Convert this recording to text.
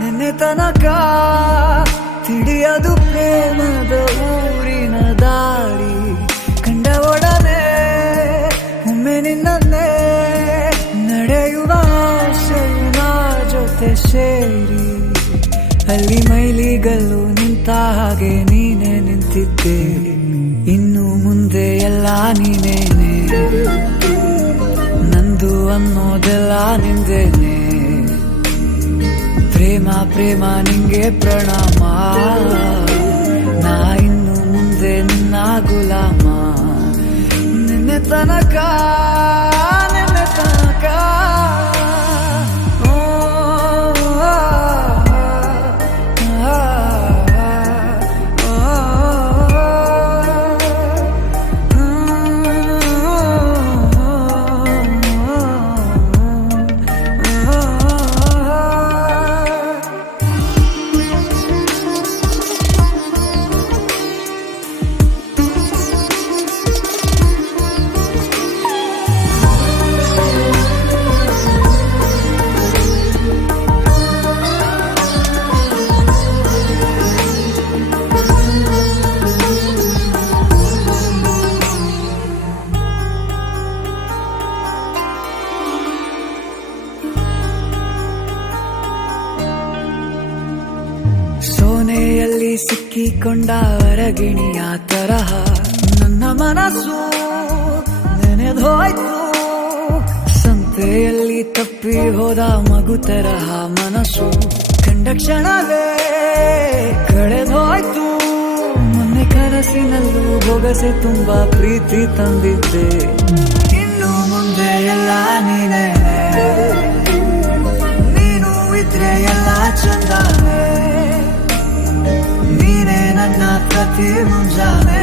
ನಿನ್ನೆ ತನಕ ತಿಳಿಯದು ಪ್ರೇಮದ ಊರಿನ ದಾರಿ, ಕಂಡ ಒಡನೆ ಒಮ್ಮೆ ನಿನ್ನೇ ನಡೆಯುವ ಆಸೆಯು ನಾ ಜೊತೆ ಸೇರಿ, ಅಲ್ಲಿ ಮೈಲಿಗಲ್ಲು ನಿಂತ ಹಾಗೆ ನೀನೇ ನಿಂತಿದ್ದೆ, ಇನ್ನು ಮುಂದೆ ಎಲ್ಲ ನೀನೇನೆ, ನಂದು ಅನ್ನೋದೆಲ್ಲ ನಿಂದೇನೆ, ಪ್ರೇಮ ಪ್ರೇಮ ನಿಂಗೆ ಪ್ರಣಾಮ, ನಾ ಇನ್ನು ಮುಂದೆ ನಿನ್ನ ಗುಲಾಮ, ನಿನ್ನೆ ತನಕ ಸೋನೆಯಲ್ಲಿ ಸಿಕ್ಕಿಕೊಂಡ ಹೊರಗಿಣಿಯ ತರಹ ನನ್ನ ಮನಸ್ಸು ನೆನೆದೋಯ್ತು, ಸಂತೆಯಲ್ಲಿ ತಪ್ಪಿ ಹೋದ ಮಗು ತರಹ ಮನಸ್ಸು ಕಂಡ ಕ್ಷಣವೇ ಕಳೆದೋಯ್ತು, ಮೊನ್ನೆ ಕನಸಿನಲ್ಲೂ ಬೊಗಸೆ ತುಂಬಾ ಪ್ರೀತಿ ತಂದಿದ್ದೆ, ಇನ್ನು ಮುಂದೆ ಎಲ್ಲ ನೀನೇ, ನೀನು ಇದ್ರೆ ಎಲ್ಲ ಚಂದಾನೆ, ನೀನೇ ನನ್ನ ಪ್ರತಿ ಮುಂಜಾನೆ.